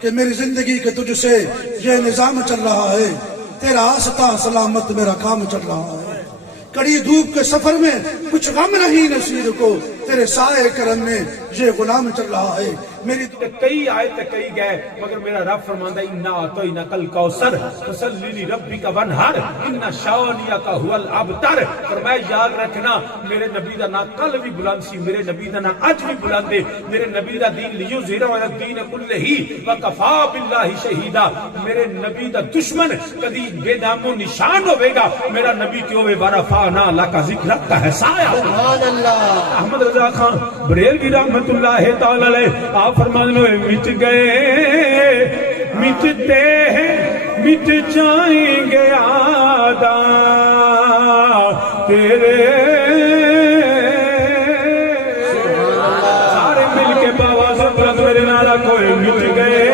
کہ میری زندگی کے تجھ سے یہ نظام چل رہا ہے، تیرا آستہ سلامت میرا کام چل رہا ہے، کڑی دھوپ کے سفر میں کچھ غم نہیں نصیر کو، تیرے سائے کرم میں یہ غلام چل رہا ہے۔ میری کئی آئے تے کئی گئے، مگر میرا رب فرماندا انا اعطیناک الکوثر فصلی لربک وانحر ان شانئک هو الابتر۔ فرمایا یاد رکھنا میرے نبی دا نام کل بھی بلند سی، میرے نبی دا نام اج بھی بلند ہے، میرے نبی دا دین لیظہرہ علی الدین کلہ وکفی باللہ شہیدا۔ میرے نبی دا دشمن کبھی بے نام و نشان ہوے گا، میرا نبی کیوں ہوے ورفعنا لک ذکرک کا ہے سایہ۔ سبحان اللہ۔ احمد رضا خان بریلوی رحمت اللہ تعالی علیہ آپ فرمانے ہوئے مٹ گئے مٹتے ہیں مٹ جائیں گے آدھا تیرے، سارے مل کے باوا سے بلند میرے نعرہ کوئی مٹ گئے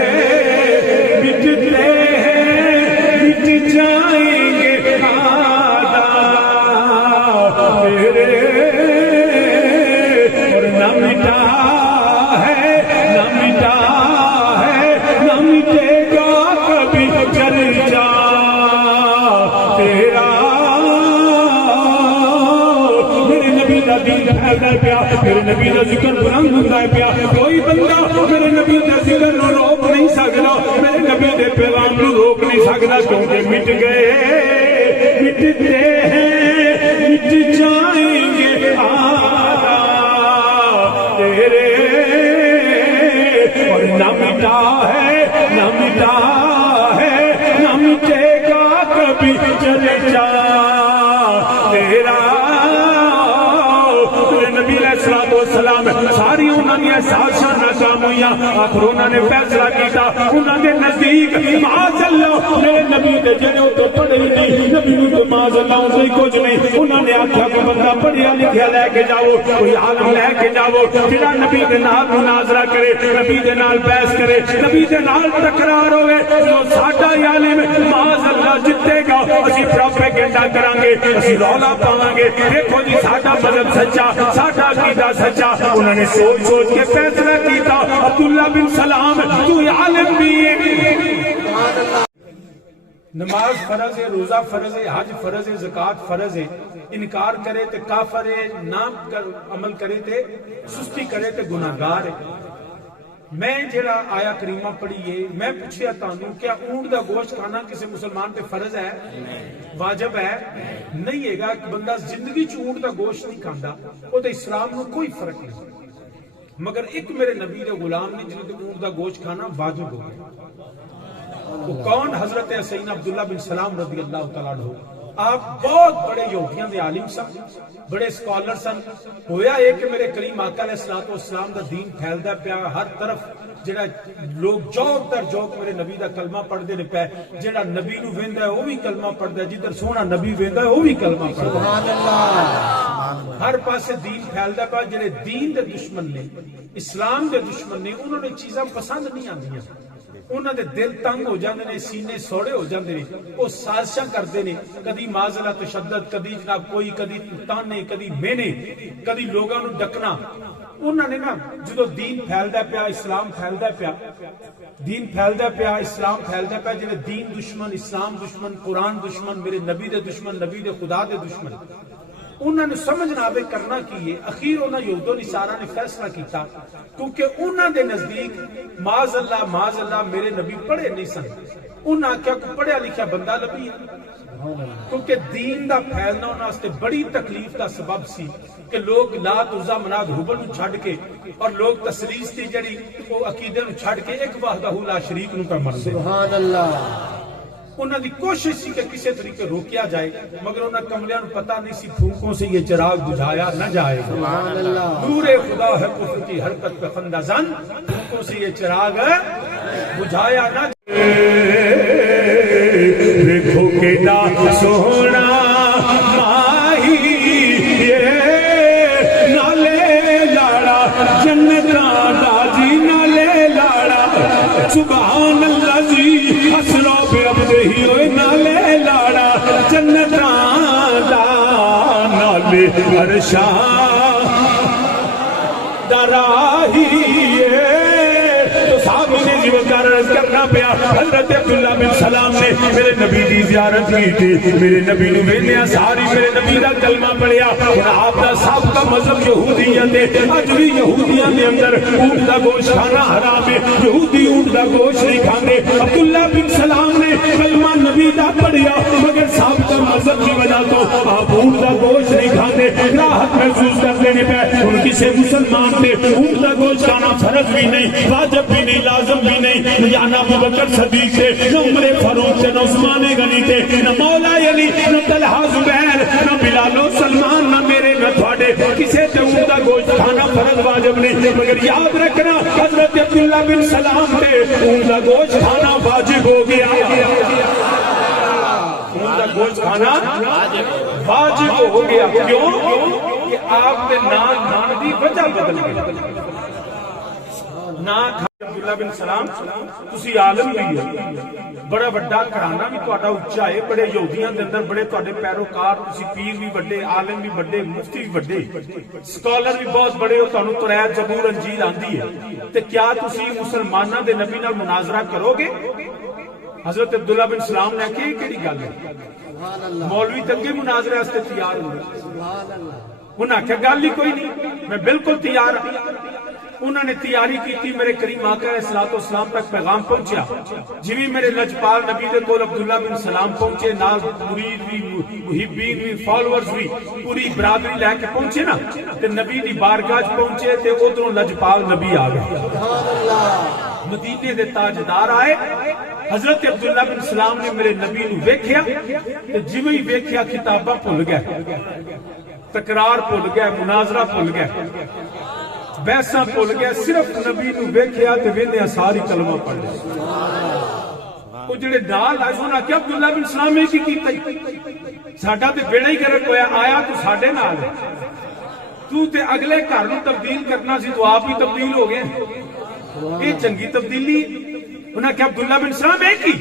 مٹتے ہیں مٹ جائیں گے آدھا تیرے، اور نہ مٹا میرے نبی کا ذکر بلند ہوتا ہے پیا، کوئی بندہ میرے نبی کا ذکر نو روک نہیں سکتا، میرے نبی کے پیغام نو روک نہیں سکتا، کیونکہ مٹ گئے مٹتے ہیں مٹ جائیں گے آدھا تیرے، اور نہ مٹا ہے نہ مٹا ہے نہ مٹے گا کبھی چرچا تیرا۔ ساری انہوں نے سازشاں ناکام ہوئی، آخر انہوں نے فیصلہ کیتا، انہوں نے نزدیک معاذ اللہ میرے نبی دے جنوں تو پڑھے نہیں، نبی نو تو معاذ اللہ سے کچھ نہیں، انہوں نے آکھا کہ بندہ پڑھیا لکھیا لے کے جاؤ، کوئی عالم لے کے جاؤ جڑا نبی دے نال مناظرہ کرے، نبی دے نال بحث کرے، نبی دے نال تکرار ہوئے، جو ساڈا عالم معاذ اللہ جتے گا اسی پروپیگنڈا کران گے، اسی رولا پاواں گے، دیکھو جی ساڈا مذہب سچا، ساڈا عقیدہ سچا۔ انہوں نے سوچ سوچ کے فیصلہ کیتا، عبداللہ بن سلام تو عالم بھی ہے، نماز فرض ہے، روزہ فرض ہے، حج فرض ہے، زکوٰۃ فرض ہے، انکار کرے تے کافر ہے، نہ عمل کرے تے سستی کرے تے گناہگار ہے۔ میں جڑا آیا کریمہ پڑھی ہے، میں پوچھیا تانوں کیا اونٹ دا گوشت کھانا کسی مسلمان پہ فرض ہے، واجب ہے؟ نہیں ہے گا کہ بندہ زندگی چ اونٹ دا گوشت نہیں کھاندا، او تے اسلام نو کوئی فرق نہیں، مگر ایک میرے نبی دے غلام نے جنہوں تے اونٹ دا گوشت کھانا واجب ہو گیا۔ وہ کون؟ حضرت سیدنا عبداللہ بن سلام رضی اللہ تعالیٰ عنہ۔ آپ بہت بڑے یہودیاں دے عالم سن، بڑے اسکالر سن، ہویا ہے کہ میرے کریم آقا علیہ الصلوۃ والسلام دا دین پھیلدا پیا، ہر طرف جڑا لوگ جوک در جوک میرے نبی دا کلمہ پڑھدے نے پے، جڑا نبی نو ویندا ہے وہ بھی کلمہ پڑھدا ہے، جدھر سونا نبی ویندا ہے وہ بھی کلمہ پڑھدا ہے۔ سبحان اللہ۔ ہر پاسے دین پھیلدا پیا، جڑے دین دے دشمن نے، اسلام دے دشمن نے، انہوں نے چیزاں پسند نہیں آندیاں، انہوں نے دل تنگ ہو جاندے نے، سینے سوڑے ہو جاندے نے، وہ سازشاں کردے نے، کدی معذلہ تشدد، کدی جناب کوئی کدی تانے، کدی مینے، کدی لوگاں نو ڈکنا۔ انہوں نے نا جدو دین پھیلدا پیا، اسلام پھیلدا پیا، دین پھیلدا پیا، اسلام پھیلدا پیا، جڑے دین دشمن، اسلام دشمن، قرآن دشمن، میرے نبی دے دشمن، نبی دے خدا دے دشمن، انہوں نے سمجھ نہ آوے کرنا کی ہے۔ اخیر انہوں یہود و نصارہ نے فیصلہ کیتا، کیونکہ انہوں دے نزدیک معاذ اللہ میرے نبی پڑھے نہیں سن، انہوں نے کیا پڑھیا لکھیا بندہ لبھی ہے، کیونکہ دین دا پھیلنا انہوں واسطے بڑی تکلیف دا سبب سی کہ لوگ لات عزا منات حبل نو چھڑ کے اور لوگ تسلیس دی جڑی وہ عقیدے نو چھڑ کے ایک وحدہ لا شریک نو کر مردے۔ سبحان اللہ۔ انہوں نے کوشش سی کہ کسی طریقے روکیا جائے، مگر انہوں نے کملیاں پتہ نہیں سی پھونکوں سے یہ چراغ بجھایا نہ جائے۔ سبحان اللہ۔ نور خدا ہے کفر کی حرکت پہ خندہ زن، پھونکوں سے یہ چراغ بجھایا نہ جائے۔ دیکھو کیڈا سونا ماہی یہ نالے لاڑا، جنتاں دا جی نالے لاڑا، سبحان اللہ جی اسرا بعبدہ ہوئے نالے لاڑا، جنتاں دا نالے عرشاں دا راہی تو سامنے جو ہو کر عرض کرنا پیا حضرت عبداللہ بن سلام نے میرے نبی دی زیارت کی تھی میرے نبی نو ویندیاں ساری میرے نبی دا کلمہ پڑھیا ہن آپ دا سب کا مذہب یہودیت ہے اج بھی یہودیاں دے اندر اونٹ دا گوشت کھانا حرام ہے یہودی اونٹ دا گوشت نہیں کھاندے عبداللہ بن سلام نے کلمہ نبی دا پڑھیا مگر سب کا مذہب کی وجہ تو آپ اونٹ دا گوشت نہیں کھاندے راحت محسوس کر لینے پہ ان کسی مسلمان نے اونٹ دا گوشت کھانا فرض بھی نہیں واجب بھی نہیں لازم بھی نہیں یا نہ ابو بکر صدیق سے نہ عمر فاروق سے نہ عثمان غنی سے نہ مولا علی نہ طلحہ زبیر نہ بلال و سلمان نہ میرے نہ تھوڑے کسی تے اونٹ دا گوشت کھانا فرض واجب نہیں مگر یاد رکھنا حضرت عبداللہ بن سلام تے اونٹ دا گوشت کھانا واجب ہو گیا اونٹ دا گوشت کھانا واجب ہو گیا کیوں کہ آپ کے نام کھان دی وجہ بدل گئی نام عبداللہ بن سلام تسی عالم بھی ہو بڑا بڑا گھرانہ بھی تہاڈا اچا ہے بڑے یہودیاں دے اندر بڑے تہاڈے پیروکار تسی پیر بھی بڑے عالم بھی بڑے مفتی بھی بڑے سکالر بھی بہت بڑے ہو تانوں قرآن زبور انجیل آندی ہے تے کیا تسی مسلماناں دے نبی نال مناظرہ کرو گے حضرت عبداللہ بن سلام نے کہی کیڑی گل ہے مولوی تنگے مناظرے واسطے تیار ہوئے انہاں کہ گل ہی کوئی نہیں میں بالکل تیار ہوں انہوں نے تیاری کی تھی میرے کریم آقا علیہ السلام تک پیغام پہنچیا جویں میرے لجپال نبی دے کول عبداللہ بن سلام پہنچے نال مرید بھی محبین بھی فالورز بھی پوری برادری لے کے پہنچے نا تے نبی دی بارگاہ پہنچے تے ادھروں لجپال نبی آ گئے مدینے دے تاجدار آئے حضرت عبداللہ بن سلام نے میرے نبی نو ویکھیا تے جویں ہی ویکھیا کتاباں بھول گئے تکرار بھول گئے مناظرہ بھول گئے بحثاں بھول گیا صرف نبی نو ویکھیا تے ویندیاں ساری کلمہ پڑھ لیا او جڑے نال آئے انہاں کہ عبداللہ بن سلام نے کی کیتا ساڈا تے بیڑا ہی گرک ہویا آیا تو ساڈے نال تو تے اگلے گھر نو تبدیل کرنا سی تو آپ ہی تبدیل ہو گئے یہ چنگی تبدیلی انہاں کہ عبداللہ بن سلام ہے کی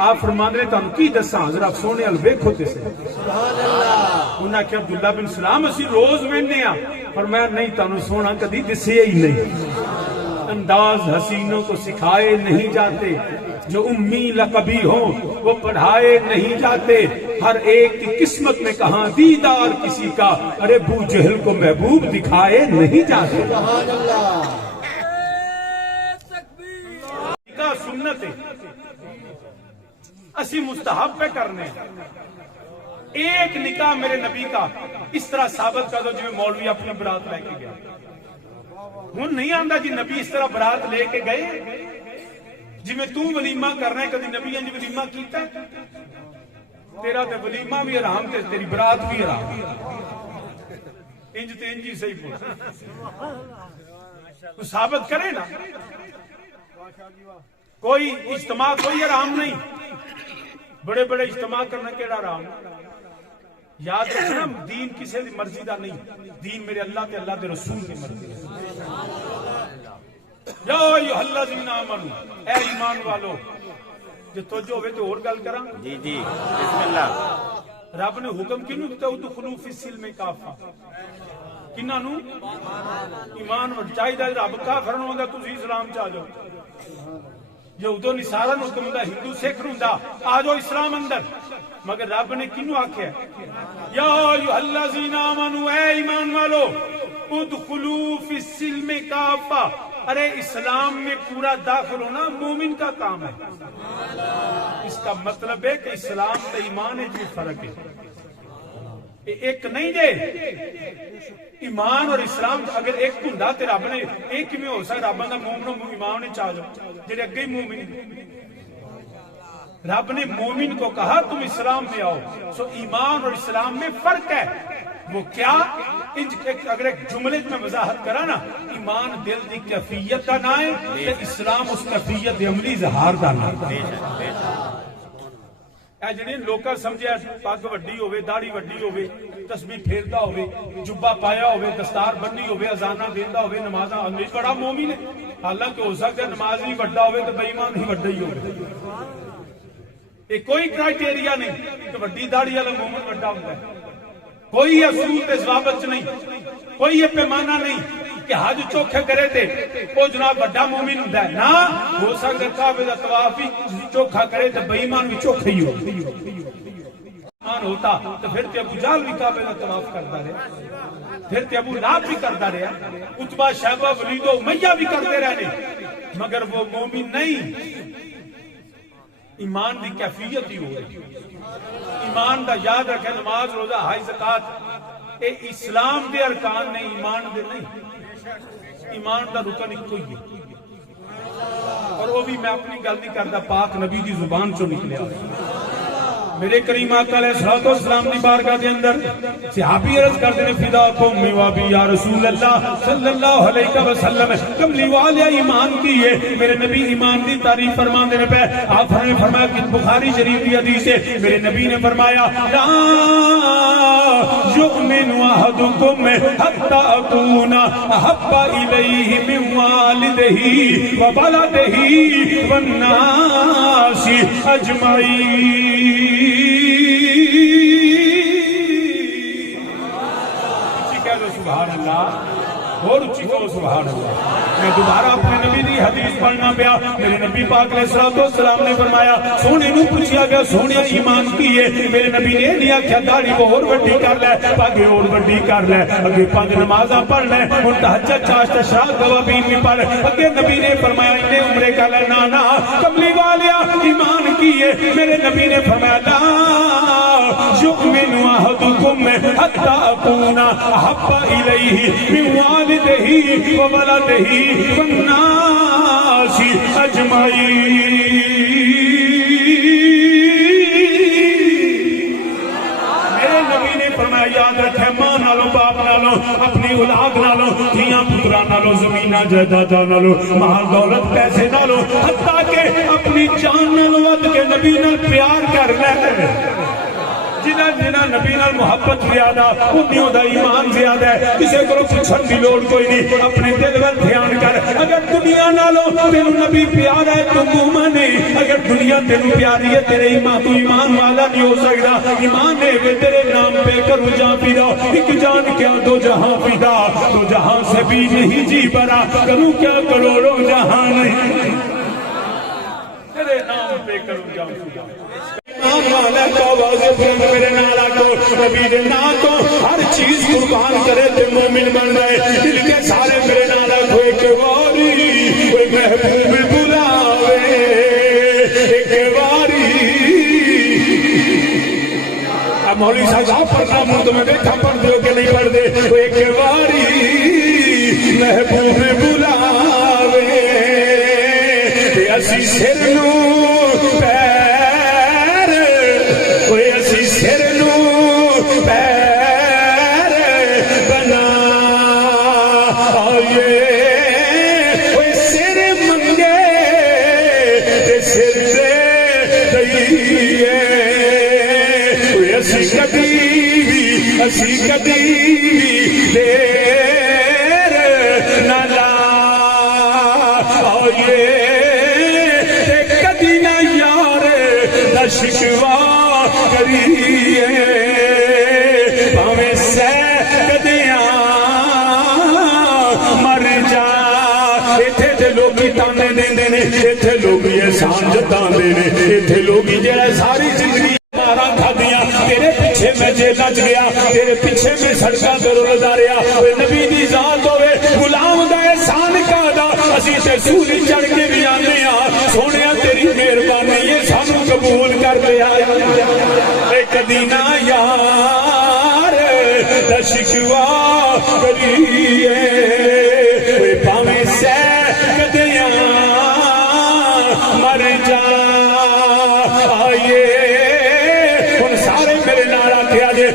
آپ فرماندے تانوں کی دساں ذرا سونے ال ویکھو تے سبحان اللہ انہاں کہ عبداللہ بن سلام اسی روز ویندے ہاں فرمایا نہیں تانوں سونا کدی دسیا ہی نہیں انداز حسینوں کو سکھائے نہیں جاتے جو امی لقبی ہوں وہ پڑھائے نہیں جاتے ہر ایک کی قسمت میں کہاں دیدار کسی کا ارے ابو جہل کو محبوب دکھائے نہیں جاتے سبحان اللہ سنت ہے اسی مستحب پہ کرنے ایک نکاح میرے نبی کا اس طرح ثابت کر دو جو مولوی اپنی برات لے کے گیا ہن نہیں آندا جی نبی اس طرح برات لے کے گئے جی میں تو ولیمہ کرنا ہے کدی نبی انج ولیمہ کیتا ہے تیرا تے ولیمہ بھی حرام تے تیری برات بھی حرام انج تے انج ہی صحیح بول تو ثابت کرے نا کوئی اجتماع کوئی حرام نہیں بڑے بڑے اجتماع کرنا کیڑا حرام یاد رکھنا دین کسی دی مرضی دا نہیں دین میرے اللہ تے اللہ دے رسول دی مرضی یا ایھا الذین آمنو اے ایمان والو جے توجہ ہوے تے اور گل کراں جی جی بسم اللہ رب نے حکم کینوں تے ادخلوا فی السلم کافہ کناں نو ایمان وچ چاہیدا رب کافر نوں دا تسی اسلام چ آ جاؤ یہودوں نصارا نو حکم دا ہندو سکھ نوں دا آ جاؤ اسلام اندر مگر رب نے کینوں آکھیا یا ایھا الذین آمنو اے ایمان والو ادخلوا فی السلم کافہ ارے اسلام میں پورا داخل ہونا مومن کا کام ہے اس کا مطلب ہے کہ اسلام تے ایمان ہے جو فرق ہے ایک نہیں دے ایمان اور اسلام اگر ایک ہوندا تے رب نے ایک میں ہو سکدا رب دا مومن ایمان نے چاہ جاؤ جڑے اگے مومن رب نے مومن کو کہا تم اسلام میں آؤ سو ایمان اور اسلام میں فرق ہے وہ کیا اگر ایک جملے میں وضاحت کرا نا ایمان دل دی کیفیت کا نہ ہے اسلام اس کیفیت عملی اظہار دا نہ ہے اے جڑے لوکاں سمجھیا پگ وڈی ہوے داڑھی وڈی ہوے تسبیح پھیردا ہوے جبہ پایا ہوے دستار بننی ہوے اذاناں دیندا ہوے نمازاں نہیں بڑا مومن ہے حالانکہ ہو سکتا ہے نماز ہی وڈا ہوے تے بے ایمان ہی وڈا ہی ہوے یہ کوئی کرائٹیریا نہیں کہ وڈی داڑھی والا مومن وڈا ہوندا ہے کوئی اصول تے ضوابط نہیں کوئی یہ پیمانہ نہیں کہ حج چوکھے کرے تے وہ جناب بڑا مومن ہوندا ہے نا ہو سکتا کعبے دا طواف بھی چوکھا کرے تے بے ایمان بھی چوکھا ہی ہو ایمان ہوتا تو پھر تے ابو جہل بھی کعبے دا طواف کرتا رہا پھر تے ابو لہب بھی کرتا رہا عتبہ شیبہ ولید و امیہ بھی کرتے رہنے مگر وہ مومن نہیں ایمان دی کیفیت ہی ہو رہی ایمان دا یاد رکھے نماز روزہ حج زکات اے اسلام دے ارکان نے ایمان دے نہیں ایمان دا رکن ایک کوئی ہے اور وہ بھی میں اپنی گل نہیں کرتا پاک نبی دی زبان چوں نکلیا میرے کریم آقا علیہ الصلوۃ والسلام دی بارگاہ دے اندر صحابی عرض کرتے ہیں فداکم موابی یا رسول اللہ صلی اللہ علیہ وسلم کملی والے ایمان کی ہے میرے نبی ایمان دی تعریف فرماندے نے پہ آپ نے فرمایا کہ بخاری شریف کی حدیث ہے میرے نبی نے فرمایا لا یؤمن احدکم حتی اکون احب الیہ من والدہ وولدہ والناس اجمعین سبحان اللہ اور اچھی کو سبحان اللہ میں دوبارہ اپنے نبی دی حدیث پڑھنا پیا میرے نبی پاک علیہ الصلوۃ والسلام نے فرمایا سونے نو پوچھیا گیا سونے ایمان کی ہے میرے نبی نے نہیں آکھیا داڑھی کو اور وڈی کر لے پگ اور وڈی کر لے اگے پانچ نمازاں پڑھ لے ہن تہجد چاشت اشراق دوابین بھی پڑھ اگے نبی نے فرمایا اتنے عمرے کر لے نا نا کملی والیا ایمان کی ہے میرے نبی نے فرمایا لا یؤمن احدکم حتی اکون احب الیہ من والدہ وولدہ والناس اجمعین میرے نبی نے فرمایا یاد رکھے ماں نالو باپ نالو اپنی اولاد نالو دھیاں پترا نالو زمیناں جائیداداں نالو مال دولت پیسے نالو حتیٰ کہ اپنی جان نالو ود کے نبی نال پیار کر لے جنہ نبی نال محبت زیادہ انہوں دا ایمان زیادہ ہے کسی کو پوچھن دی لوڑ کوئی نہیں اپنے دل ول دھیان کر اگر دنیا نالوں تینوں نبی پیارا ہے تو مومن ہے اگر دنیا تینوں پیاری ہے تیرے ایمان تو ایمان والا نہیں ہو سکتا ایمان ہے کہ تیرے نام پہ کروں جان پیدا ایک جان کیا دو جہاں پیدا دو جہاں سے بھی نہیں جی برا کروں کیا کروڑوں جہاں نہیں تیرے نام پہ کروں جان پیدا میرے نالا کو نبی دے نا کو ہر چیز قربان کرے تے مومن بن گئے دل کے سارے میرے نالا کو ایک واری کوئی محبوب بلاوے ایک واری اب مولوی صاحب پڑھنا منہ تو میں دیکھا پڑھ دے کہ نہیں پڑھ دے ایک واری محبوب بلاوے اسی سر نو اسی کبھی دیر نہ لا آئیے کبھی نہ یار نہ شکوا کریے پاویں سہ کدیاں مر جا ایتھے تے لوگی تانے دیندے نے ایتھے لوگی احسان جتاندے نے ایتھے لوگی جڑا ساری زندگی تیرے پیچھے میں جیل لج گیا تیرے پیچھے میں سڑکاں تے رلدا رہیا نبی دی ذات ہوے غلام دا احسان کادا اسی تے سولی چڑھ کے بھی آنے سونیا تیری مہربانی ہے سانو قبول کر لیا اے کدی نہ یار دا شکوا کریے اے پاویں سہ کدیاں مر جا آئیے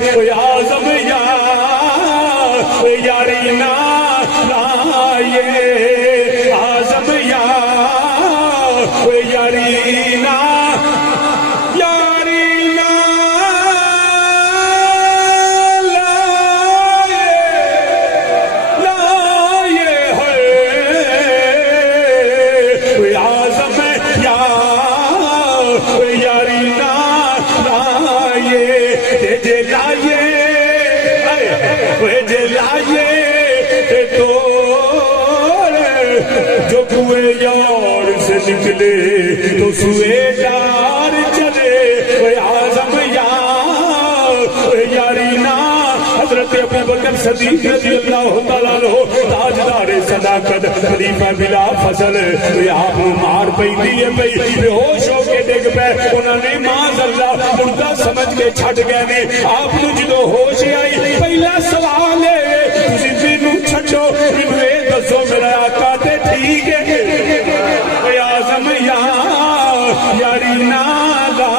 کوئی آزم یاری نہ لائیے آزم یار سوئے جار چلے آزم یاری نا حضرت ابو بکر صدیق رضی اللہ تعالیٰ عنہ تاجدار صداقت خلیفہ بلا فضل آپ مار پئی دیے پئی بے ہوش ہو کے ڈگ پے انہوں نے معاذ اللہ مردہ سمجھ کے چھٹ گئے نے آپ نو جدو ہوش آئی پہلا سوال ہے تسی مینوں چھڈو مینوں اے دسو میرا آقا تے ٹھیک ہے اے اعظم یاری نالا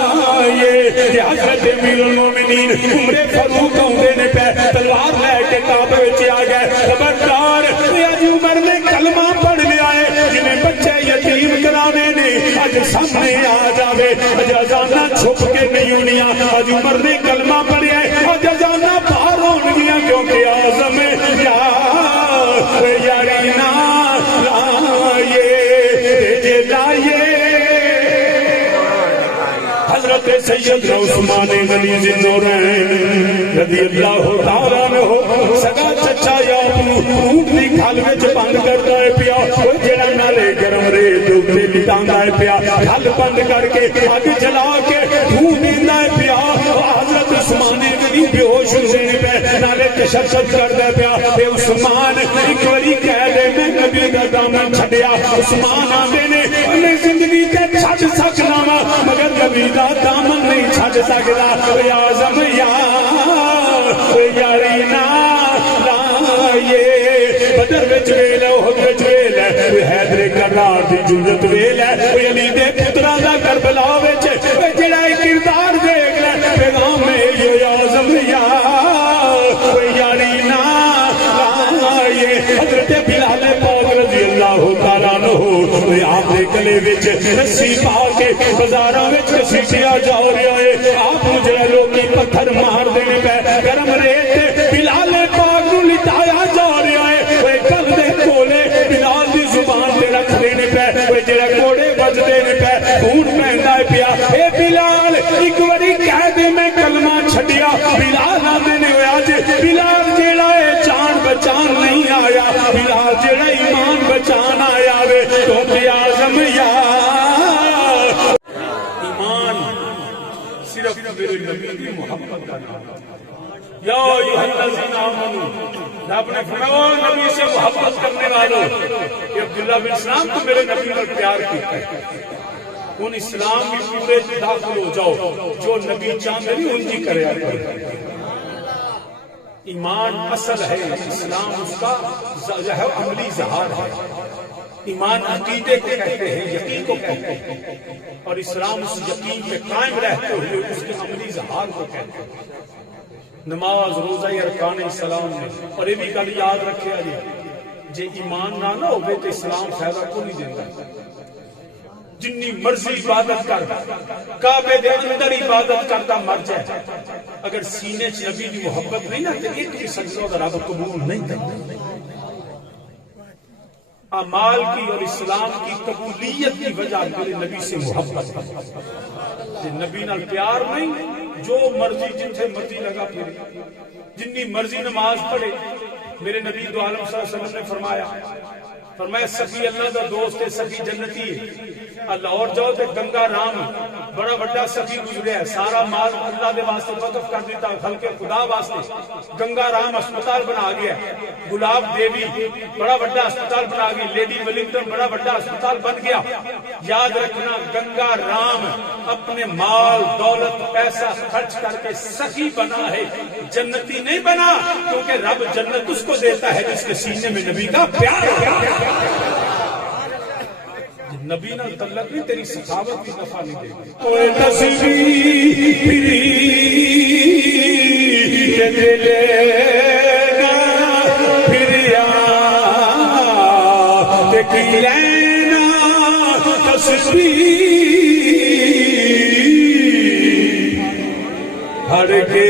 یہ حضرت امیر المومنین عمر فاروق آندے نے پہ تلوار لے کے کعبے وچ آ گئے خبردار اج عمر نے کلمہ پڑھ لیا ہے جنہیں بچے یتیم کرانے نے اج سامنے آ جاوے اج ازاناں چھپ کے نہیں ہونیاں اج عمر نے کلمہ پڑھیا ہے اج ازاناں باہر ہونگیاں کیونکہ اعظم یاری نا لائے لائے حضرت سیدنا عثمان غنی ذوالنورین رضی اللہ تعالیٰ عنہ سگا چچا یا اونٹ دی کھال وچ بند کردا ہے پیا او جڑا نالے گرم ریت تے لٹاندا ہے پیا کھال بند کر کے اگ جلا کے دھوں دیندا ہے پیا حضرت عثمان غنی بے ہوش ہوندے نے پے نالے تشدد کردا ہے پیا اے عثمان ایک واری کہہ دے میں نبی دا دامن چھڈیا عثمان آندے نے میں زندگی تے چھڈ سکنا وا مگر نبی دا دامن نہیں چھڈ سکدا اے اعظم یاری نا لائے بدر وچ ویل احد وچ ویل حیدر کرار دی جرت ویل ہے علی دے پتراں دا کربلا وچ جڑا کردار دیکھ لے پیغام ہے یہ اعظم یاری نا لائے حضرت بلال پاک رضی اللہ تعالیٰ عنہ آپ دے گلے وچ رسی پا کے بازاراں وچ گھسیٹیا جا رہا ہے آپ نوں جڑا لوکی پتھر مار دینے پے گرم ریت بلال پاک نوں لٹایا جا رہا ہے اوے گل دے کولے بلال دی زبان تے رکھ دینے پے اوے جڑا کوڑے بجدے نے پے خون پیندا ہے پیا اے بلال ایک واری کہہ دے میں کلمہ چھڈیا بلال آندے نے ہویا اج بلال جڑا ہے جان بچان نہیں آیا بلال جڑا ایمان بچان آیا وے تو اعظم ایمان صرف میرے نبی کی محبت کا نام یا ایھا الذین آمنوا رب نے فرمایا نبی سے محبت کرنے والوں کہ عبداللہ بن سلام تو میرے نبی پر پیار کیتا ہے ان اسلام میں پورے داخل ہو جاؤ جو نبی چاہتے نہیں ان کی کرے ایمان اصل ہے اسلام اس کا جو ہے عملی اظہار ہے ایمان عقیدے کو کہتے ہیں یقین کو کہتے ہیں اور اسلام اس یقین پہ قائم رہتے ہوئے اس کے عملی اظہار کو کہتے ہیں نماز روزہ ارکان اسلام میں اور یہ بھی گل یاد رکھے جی ایمان نہ ہوئے تو اسلام فائدہ کو نہیں دیتا جنی مرضی عبادت کر کعبے دے اندر عبادت کرتا مر جائے اگر سینے چ نبی کی محبت نہیں نہ تو ایک بھی سجدہ کا رب قبول نہیں کرتا اعمال کی اور اسلام کی قبولیت کی وجہ میرے نبی سے محبت ہے نبی نال پیار نہیں جو مرضی جن سے مرضی لگا پھر جنی مرضی نماز پڑھے میرے نبی دو عالم صلی اللہ علیہ وسلم نے فرمایا سخی اللہ دا دوست ہے سخی جنتی ہے اللہ اور جاؤ تے گنگا رام بڑا بڑا سخی گزریا ہے سارا مال اللہ دے واسطے وقف کر دیتا خلق خدا واسطے گنگا رام اسپتال بنا گیا گلاب دیوی بڑا بڑا اسپتال بنا گئی لیڈی ولنگٹن بڑا بڑا اسپتال بن گیا یاد رکھنا گنگا رام اپنے مال دولت پیسہ خرچ کر کے سخی بنا ہے جنتی نہیں بنا کیونکہ رب جنت اس کو دیتا ہے جس کے سینے میں نبی کا پیار ہے نبی نہ تعلق نہیں تیری سخاوت بھی نفع نہیں دے گی کوئی تصویر کے دلے گا پھریا دیکھ لینا تصویر ہر کے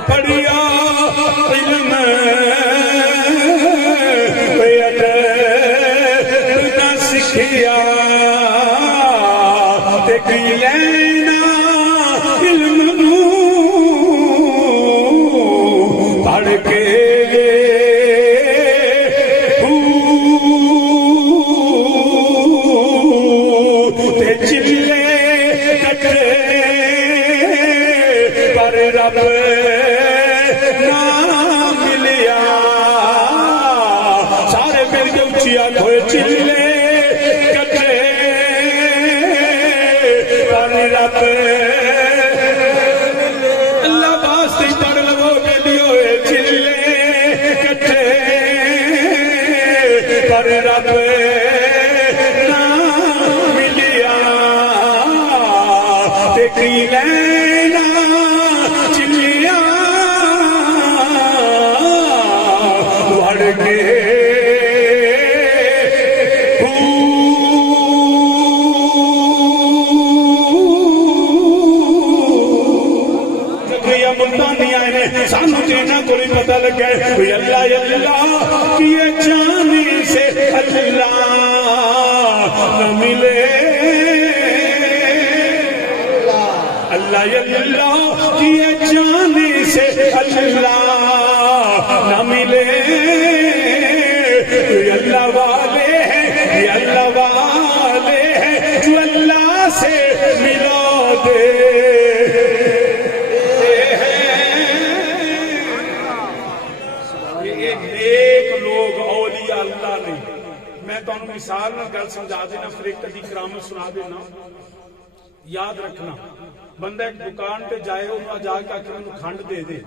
پڑھیا علم نہ سکھیا دیکھ لینا علم کے چلے کٹے پر رب نہ ملیا سارے مل کے اچھی آنکھیں چلے کٹے پر رب اللہ واسطے پڑھ لو میری ہوئے چلے کٹے پر رب لینا چلیا وڑ کے ملتانی آئے نے سانو تینا کو نہیں پتہ لگا کوئی اللہ اللہ کیے جانے سے اللہ نہ ملے اللہ کیے جانے سے اللہ نہ ملے یہ اللہ والے ہیں یہ اللہ والے ہیں جو اللہ سے ملا دے یہ نیک لوگ اولیاء اللہ نے میں تو انہوں مثال نہ گل سمجھا دینا پھر ایک کدی کرامت سنا دینا یاد رکھنا بندہ ایک دکان پہ جائے انہوں جا کے آکے انہوں کھنڈ دے دے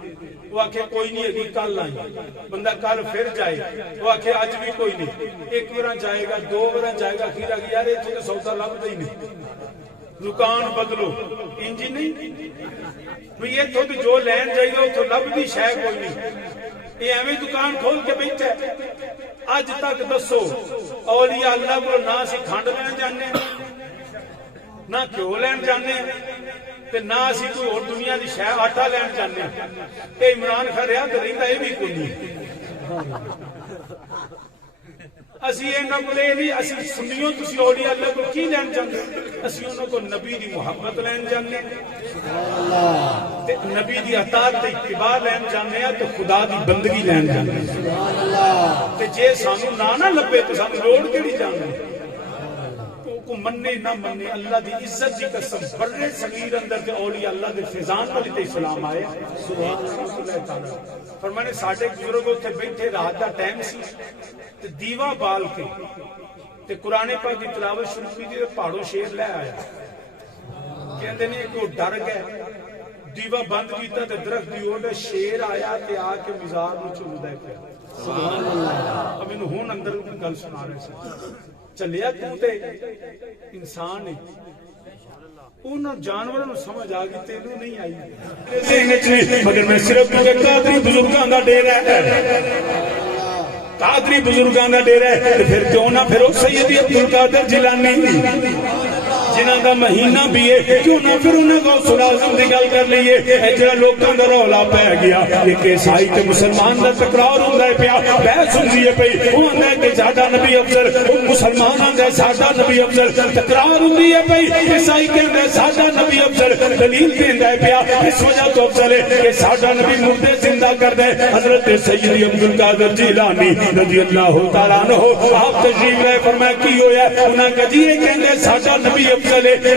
وہ آکے کوئی نہیں ہے کل آئیں بندہ کل پھر جائے وہ آکے آج بھی کوئی نہیں ایک ورہ جائے گا دو ورہ جائے گا خیر آگے یار یہ تو سودا لگ دے ہی نہیں دکان بدلو انجی نہیں یہ تو جو لین جائے گا تو لب دی شے کوئی نہیں یہ ہمیں دکان کھول کے بیٹھا ہے آج تک دسو اولیاء اللہ کو نہ سی کھنڈ لین جانے نہ کیوں لین جانے تے نہ اسی کوئی اور دنیا دی شے آٹا لین جانے اے عمران خان رہا تے رہندا اے بھی کوئی نہیں اسی انہاں کو لے نہیں اسی سنیوں تسی اولیاء اللہ کو کی لین جانے اسی انہاں کو نبی دی محبت لین جانے تے نبی دی اطاعت تے اتباع لین جانے تو خدا دی بندگی لین جانے تے جے سانو نہ لبے تو سانو لوڑ کیڑی جانے کو مننے نہ مننے اللہ دی عزت دی قسم برے صغیر اندر دے اولیاء اللہ دے فیضان والی تے اسلام آئے سبحان اللہ تعالی فرمانے ساڈے بزرگ اوتھے بیٹھے رات دا ٹائم سی تے دیوا بال کے تے قرآن پاک دی تلاوت شروع کی تے پہاڑوں شیر لے آیا کہندے نے کہ ڈر گئے دیوا بند کیتا تے درخت دی اوڑ شیر آیا تے آ کے مزار نوں چومدا پیا سبحان اللہ اب انہوں ہن اندر گل سنا رہے سی چلیا تو تے انسان ہے انہوں جانوروں سمجھ آ گئی تینوں نہیں آئی مگر میں صرف کیونکہ قادری بزرگاں دا ڈیرا ہے قادری بزرگاں دا ڈیرا ہے پھر کیوں نہ پھر سیدی عبدالقادر جیلانی جنہاں دا مہینہ بھی ہے کیوں نہ پھر انہاں کو سلازم دی گل کر لئیے اے جڑا لوکاں دا رولا پہ گیا ایک عیسائی تے مسلمان دا تکرار ہوندا ہے پیا بحث ہوندی ہے پئی وہ آندا ہے کہ ساڈا نبی افضل وہ مسلمان آندا ہے ساڈا نبی افضل تکرار ہوندی ہے پئی عیسائی کہندا ہے ساڈا نبی افضل دلیل دیندا ہے پیا اس وجہ تو افضل ہے کہ ساڈا نبی مردے زندہ کردا ہے حضرت سیدی عبدالقادر جیلانی رضی اللہ تعالی عنہ آپ تشریف لے فرمایا کی ہویا انہاں کہ جی یہ کہندے ساڈا نبی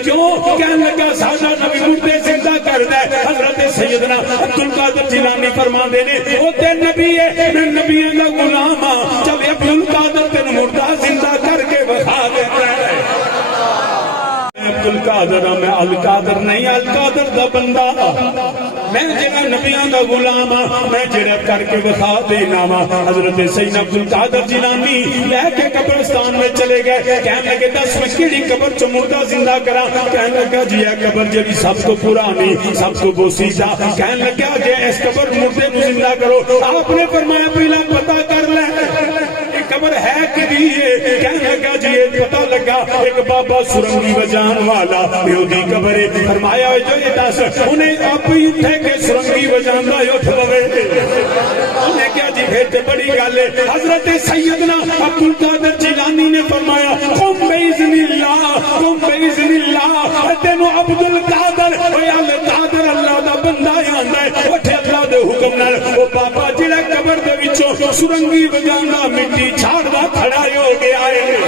کیوں کہنے لگا ساڈا نبی مردے زندہ کردا ہے حضرت سیدنا عبدالقادر جیلانی فرماندے نے او تے نبی ہے میں نبیوں دا غلام ہاں چل عبدالقادر تینوں مردہ زندہ کر کے بخا دیتا ہے عبدالقادر میں القادر نہیں القادر دا بندہ میں جڑا نبیاں دا غلام ہاں میں جڑا کر کے بخا دینا وا حضرت سیدنا عبدالقادر جیلانی لے کے قبرستان میں چلے گئے کہنے لگے دس میں کیڑی قبر چ مردہ زندہ کرا کہنے لگا جی یہ قبر جڑی سب کو پرانی سب کو بوسیدہ کہنے لگا جی اس قبر مردے نو زندہ کرو آپ نے فرمایا پہلا پتہ کر لے قبر ہے کدی ہے کہنے لگا جی یہ پتہ لگا ایک بابا سرنگی بجان والا یہودی قبر ہے فرمایا جو یہ دس انہیں آپ ہی اٹھے کہ سرنگی بجان دا اٹھ پوے انہیں کیا جی پھر بڑی گل ہے حضرت سیدنا عبدالقادر جیلانی نے فرمایا قم باذن اللہ قم باذن اللہ تینو عبدالقادر اے القادر اللہ دا بندہ آندا ہے اٹھ اللہ دے حکم نال او بابا جڑا سرنگی بجانا مٹی چھاڑ دا کھڑا ہو گیا ہے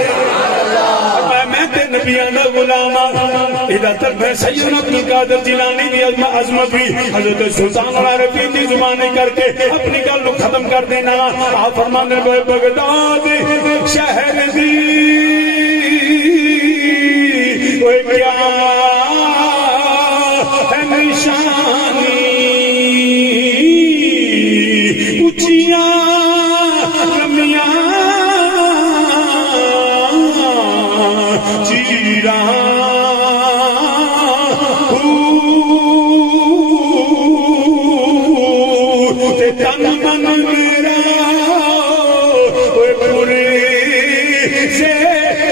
میں تے نبیاں دا غلام ادھر تک میں سیدنا عبدالقادر جیلانی دی عظمت بھی حضرت سلطان العارفین دی زبانی کر کے اپنی گل ختم کر دینا آپ فرمانے میں بغداد شہر دی وہ کیا ہے نشانی اچھیاں رمیاں تن من میرا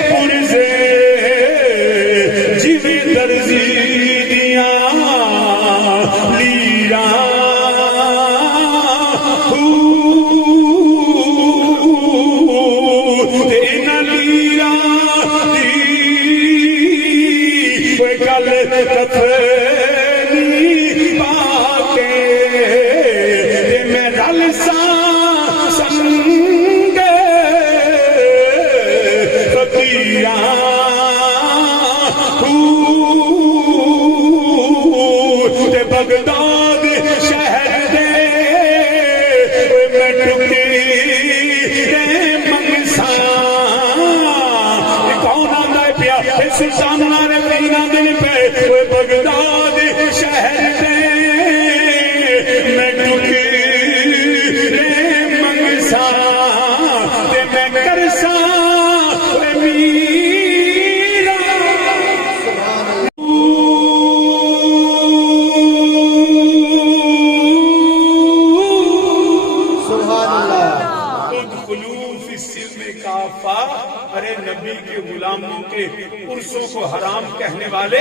پرزے جی درزی دیا لیرا لیرا گل کتنی پا کے میں رل سنگ فقیرہ بغداد شہر دے میں ٹکی منگسا کون آدھا پیا سلطان العارفین دن پہ بغداد شہر دے میں ٹکی منگسا تے میں کرسا میرا ارے نبی کے غلاموں کے عرصوں کو حرام کہنے والے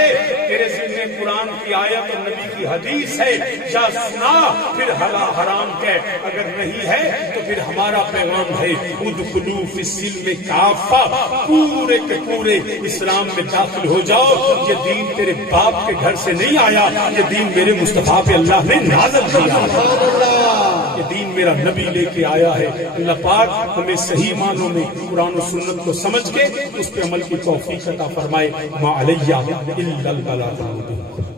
تیرے ذمہ قرآن کی آیت اور نبی کی حدیث ہے یا سنا پھر حرام کہہ اگر نہیں ہے تو پھر ہمارا پیغام ہے ادخلوا فی السلم کافہ پورے کے پورے اسلام میں داخل ہو جاؤ یہ دین تیرے باپ کے گھر سے نہیں آیا یہ دین میرے مصطفیٰ پہ اللہ نے نازل کیا یہ دین میرا نبی لے کے آیا ہے اللہ پاک ہمیں صحیح معنوں میں قرآن و سنت کو سمجھ کے اس پہ عمل کی توفیق عطا فرمائے ما علیہ الا البلاغ المبین